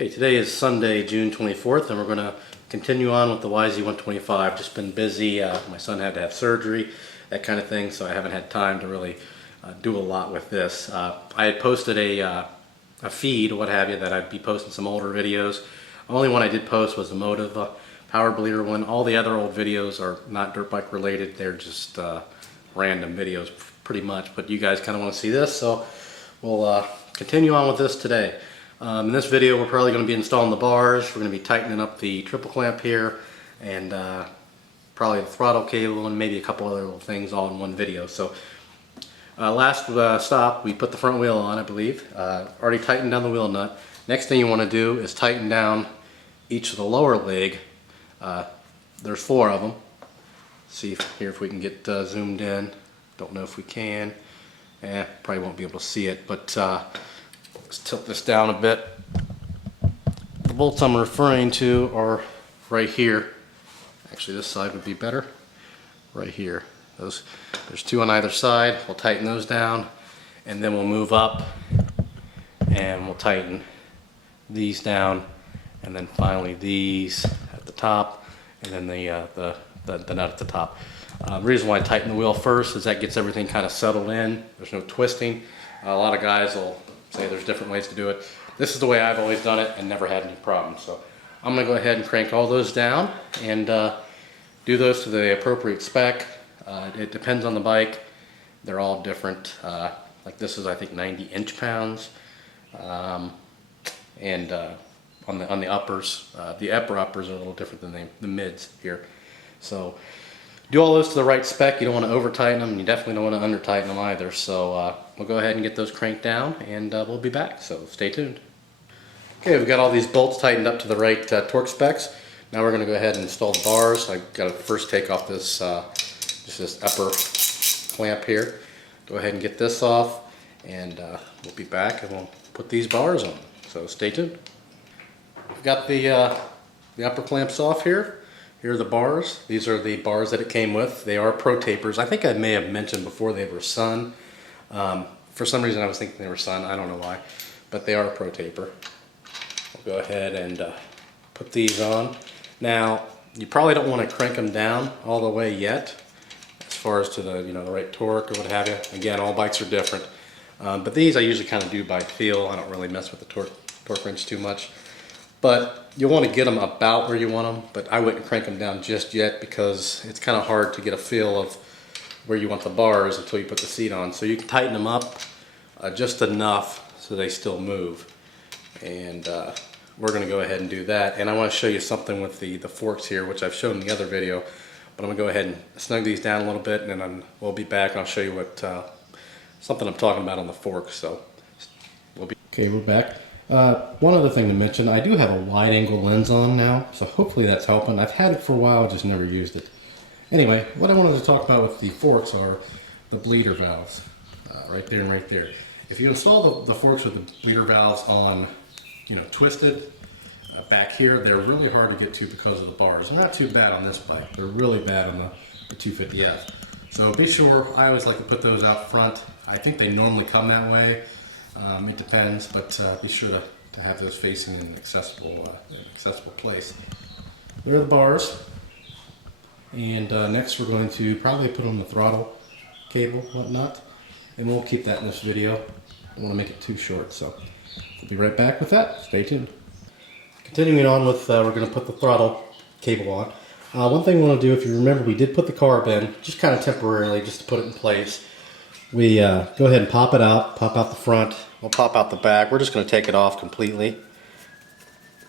Okay, today is Sunday, June 24th, and we're going to continue on with the YZ125. Just been busy. My son had to have surgery, that kind of thing, so I haven't had time to really do a lot with this. I had posted a feed, what have you, that I'd be posting some older videos. The only one I did post was the Motive Power Bleeder one. All the other old videos are not dirt bike related. They're just random videos pretty much, but you guys kind of want to see this, so we'll continue on with this today. In this video we're probably going to be installing the bars. We're going to be tightening up the triple clamp here and probably the throttle cable and maybe a couple other little things all in one video. So last stop we put the front wheel on, I believe. Already tightened down the wheel nut. Next thing you want to do is tighten down each of the lower leg. There's 4 of them. See here if we can get zoomed in. Don't know if we can. Probably won't be able to see it, but let's tilt this down a bit. The bolts I'm referring to are right here. Actually, this side would be better. Right here. There's 2 on either side. We'll tighten those down, and then we'll move up and we'll tighten these down, and then finally these at the top, and then the nut at the top. The reason why I tighten the wheel first is that gets everything kind of settled in. There's no twisting. A lot of guys will say there's different ways to do it. This is the way I've always done it and never had any problems. So I'm going to go ahead and crank all those down and do those to the appropriate spec. It depends on the bike. They're all different. Like this is, I think, 90 inch-pounds. And on the uppers, the upper uppers are a little different than the mids here. So do all those to the right spec. You don't want to over tighten them. You definitely don't want to under tighten them either. So we'll go ahead and get those cranked down, and we'll be back. So stay tuned. Okay, we've got all these bolts tightened up to the right torque specs. Now we're going to go ahead and install the bars. I've got to first take off this just this upper clamp here. Go ahead and get this off, and we'll be back and we'll put these bars on. So stay tuned. We've got the upper clamps off here. Here are the bars. These are the bars that it came with. They are Pro Tapers. I think I may have mentioned before they were Sun. For some reason I was thinking they were Sun. I don't know why. But they are a Pro Taper. We'll go ahead and put these on. Now, you probably don't want to crank them down all the way yet, as far as to the the right torque or what have you. Again, all bikes are different. But these I usually kind of do by feel. I don't really mess with the torque wrench too much. But you'll want to get them about where you want them, but I wouldn't crank them down just yet because it's kind of hard to get a feel of where you want the bars until you put the seat on. So you can tighten them up just enough so they still move. And we're going to go ahead and do that. And I want to show you something with the forks here, which I've shown in the other video. But I'm going to go ahead and snug these down a little bit, and then we'll be back and I'll show you what something I'm talking about on the forks. So we'll be okay. We're back. One other thing to mention, I do have a wide angle lens on now, so hopefully that's helping. I've had it for a while, just never used it. Anyway, what I wanted to talk about with the forks are the bleeder valves, right there and right there. If you install the forks with the bleeder valves on, twisted back here, they're really hard to get to because of the bars. They're not too bad on this bike. They're really bad on the 250F. So be sure, I always like to put those out front. I think they normally come that way. It depends, but be sure to have those facing in an accessible place. There are the bars, and next we're going to probably put on the throttle cable, whatnot, and we'll keep that in this video. I don't want to make it too short, so we'll be right back with that. Stay tuned. Continuing on with, we're going to put the throttle cable on. One thing we want to do, if you remember, we did put the carb in, just kind of temporarily, just to put it in place. We go ahead and pop it out, pop out the front, we'll pop out the back. We're just going to take it off completely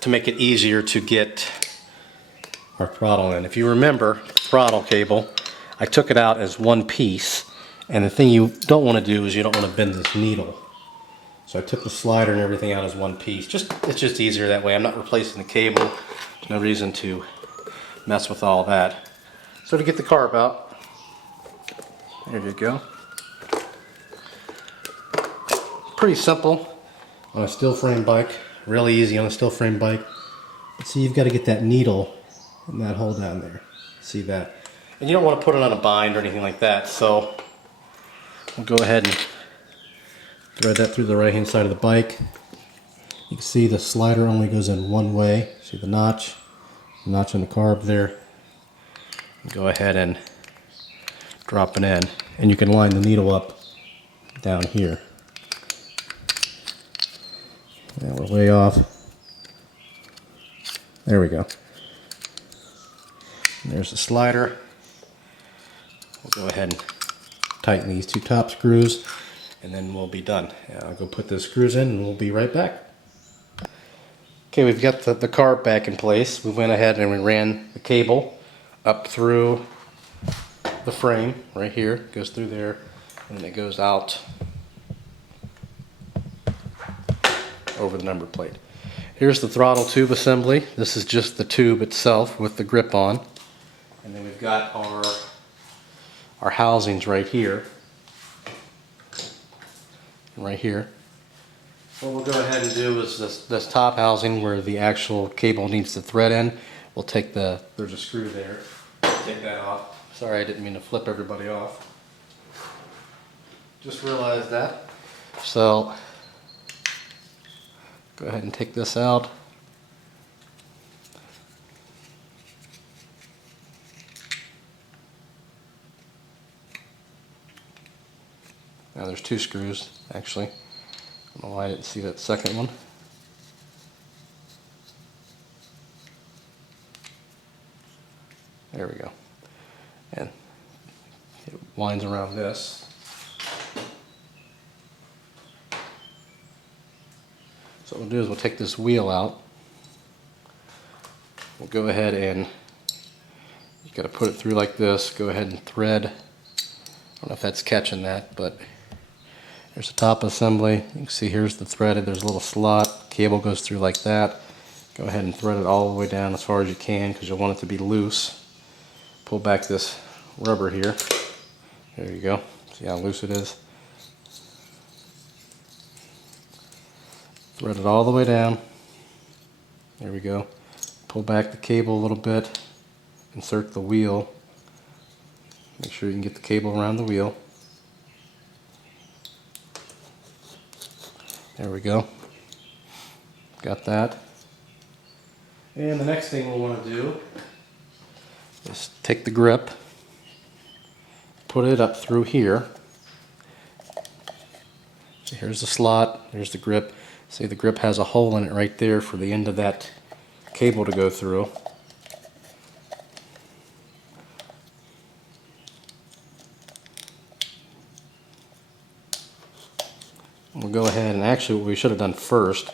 to make it easier to get our throttle in. If you remember, throttle cable, I took it out as one piece, and the thing you don't want to do is you don't want to bend this needle. So I took the slider and everything out as one piece. It's just easier that way. I'm not replacing the cable. There's no reason to mess with all that. So to get the carb out, there you go. Pretty simple on a steel frame bike, really easy on a steel frame bike. See, you've got to get that needle in that hole down there. See that? And you don't want to put it on a bind or anything like that, so we'll go ahead and thread that through the right hand side of the bike. You can see the slider only goes in one way. See the notch in the carb there. Go ahead and drop it in, and you can line the needle up down here. Now we're way off. There we go. And there's the slider. We'll go ahead and tighten these two top screws, and then we'll be done. I'll go put the screws in and we'll be right back. Okay, we've got the carb back in place. We went ahead and we ran the cable up through the frame right here. It goes through there, and then it goes out over the number plate. Here's the throttle tube assembly. This is just the tube itself with the grip on. And then we've got our housings right here. And right here. What we'll go ahead and do is this top housing where the actual cable needs to thread in. We'll take there's a screw there. Take that off. Sorry, I didn't mean to flip everybody off. Just realized that. So go ahead and take this out. Now there's two screws, actually. I don't know why I didn't see that second one. There we go. And it winds around this. So what we'll do is we'll take this wheel out. We'll go ahead and, you gotta put it through like this, go ahead and thread. I don't know if that's catching that, but there's the top assembly. You can see here's the threaded, there's a little slot, cable goes through like that. Go ahead and thread it all the way down as far as you can because you'll want it to be loose. Pull back this rubber here. There you go. See how loose it is? Thread it all the way down. There we go. Pull back the cable a little bit. Insert the wheel. Make sure you can get the cable around the wheel. There we go. Got that. And the next thing we'll want to do is take the grip, put it up through here. So here's the slot, there's the grip. See, the grip has a hole in it right there for the end of that cable to go through. We'll go ahead and actually what we should have done first,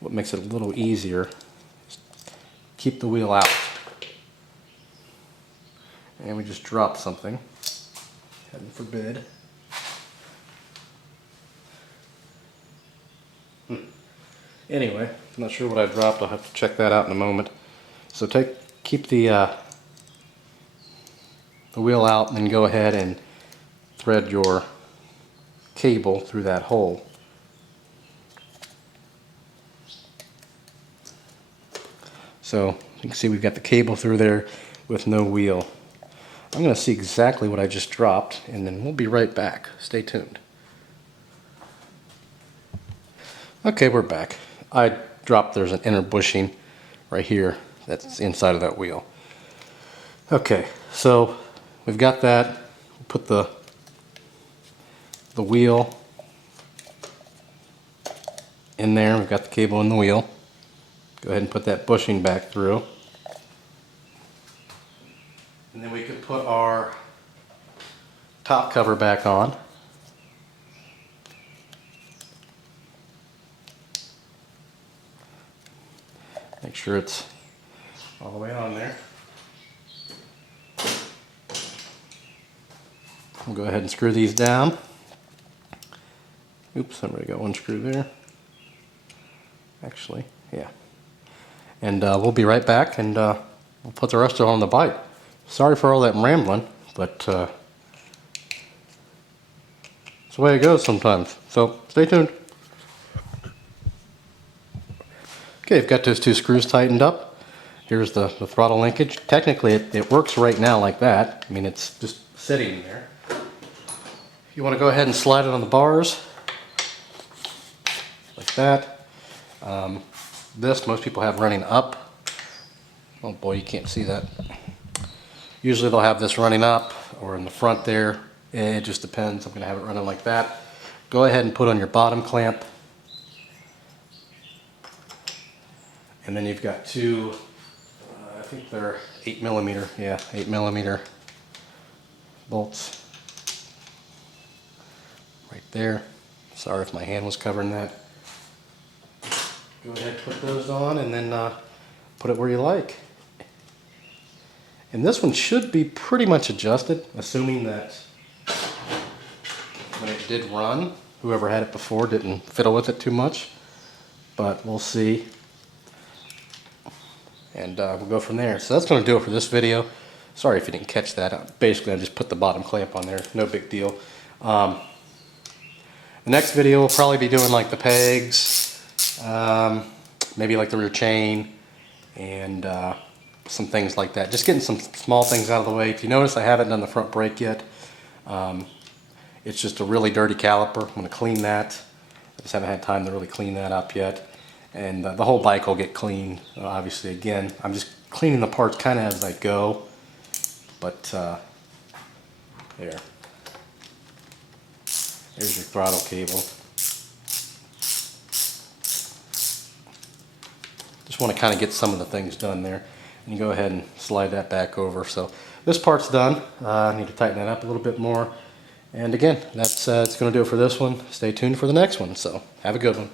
what makes it a little easier, is keep the wheel out. And we just dropped something, heaven forbid. Anyway, I'm not sure what I dropped. I'll have to check that out in a moment. So keep the wheel out and then go ahead and thread your cable through that hole. So you can see we've got the cable through there with no wheel. I'm going to see exactly what I just dropped and then we'll be right back. Stay tuned. Okay, we're back. I dropped, there's an inner bushing right here that's inside of that wheel. Okay, so we've got that. We'll put the wheel in there. We've got the cable in the wheel. Go ahead and put that bushing back through. And then we could put our top cover back on. Make sure it's all the way on there. We'll go ahead and screw these down. Oops, somebody got one screw there. Actually, yeah. And we'll be right back and we'll put the rest of it on the bike. Sorry for all that rambling, but it's the way it goes sometimes. So stay tuned. Okay, I've got those two screws tightened up. Here's the throttle linkage. Technically, it works right now like that. I mean, it's just sitting there. You want to go ahead and slide it on the bars, like that. This most people have running up. Oh boy, you can't see that. Usually they'll have this running up or in the front there. It just depends. I'm going to have it running like that. Go ahead and put on your bottom clamp. And then you've got two, I think they're 8mm, yeah, 8mm bolts right there. Sorry if my hand was covering that. Go ahead, put those on, and then put it where you like. And this one should be pretty much adjusted, assuming that when it did run, whoever had it before didn't fiddle with it too much. But we'll see. And we'll go from there. So that's going to do it for this video. Sorry if you didn't catch that. Basically, I just put the bottom clamp on there. No big deal. The next video will probably be doing like the pegs, maybe like the rear chain, and some things like that. Just getting some small things out of the way. If you notice, I haven't done the front brake yet. It's just a really dirty caliper. I'm going to clean that. I just haven't had time to really clean that up yet. And the whole bike will get cleaned, obviously. Again, I'm just cleaning the parts kind of as I go. But there. There's your throttle cable. Just want to kind of get some of the things done there. And you go ahead and slide that back over. So this part's done. I need to tighten that up a little bit more. And again, that's going to do it for this one. Stay tuned for the next one. So have a good one.